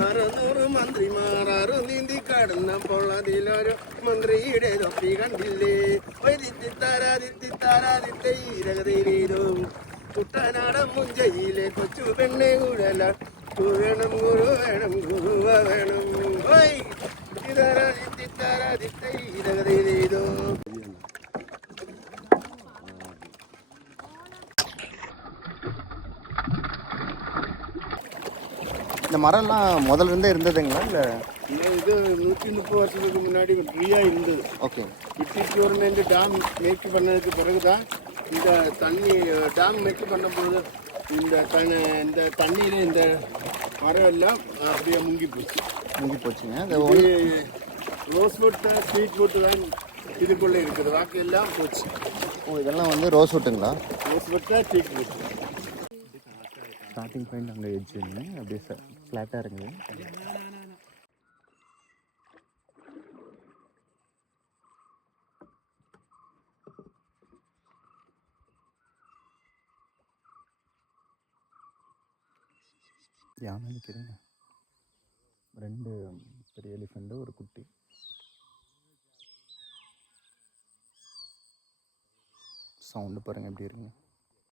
അറുന്നൂറ് മന്ത്രിമാർ അറുനീന്തി കടന്നപ്പോൾ അതിലൊരു മന്ത്രിയുടെ തൊപ്പി കണ്ടില്ലേ തിത്താരാതിത്തൈരകതീരും കുട്ടനാടൻ മുഞ്ചയിലെ കൊച്ചു പെണ്ണെ കൂടല വേണം ഗുരു വേണം ഗുരുവ വേണം തിത്താരാതിത്തൈരകതീരും. இந்த மரம்லாம் முதல்ல இருந்தே இருந்ததுங்களா இல்லை? இது 130 வருஷத்துக்கு முன்னாடி ஃப்ரீயாக இருந்தது. ஓகே. இட்டிச்சூர்னு டேம் மேய்ச்சி பண்ணதுக்கு பிறகு தான் இந்த தண்ணி டேம் மேய்ச்சி பண்ணும்போது இந்த தண்ணியில் இந்த மரம் எல்லாம் அப்படியே முங்கி போச்சுங்க. இந்த ரோஸ் வுட் ஸ்வீட் வுட் தான் இதுக்குள்ளே இருக்குது, வாக்கு எல்லாம் போச்சு. ஓ, இதெல்லாம் வந்து ரோஸ் வுட்டுங்களா? ரோஸ் வுட்டா ஸ்வீட் வுட். ஸ்டார்டிங் பாயிண்ட் அங்கே எட்ஜுங்க, அப்படியே ஃப்ளாட்டாக இருக்குது. யானை நிற்கிறேங்க, 2 பெரிய எலிஃபெண்ட்டு, ஒரு குட்டி. சவுண்டு பாருங்கள் எப்படி இருக்குங்க.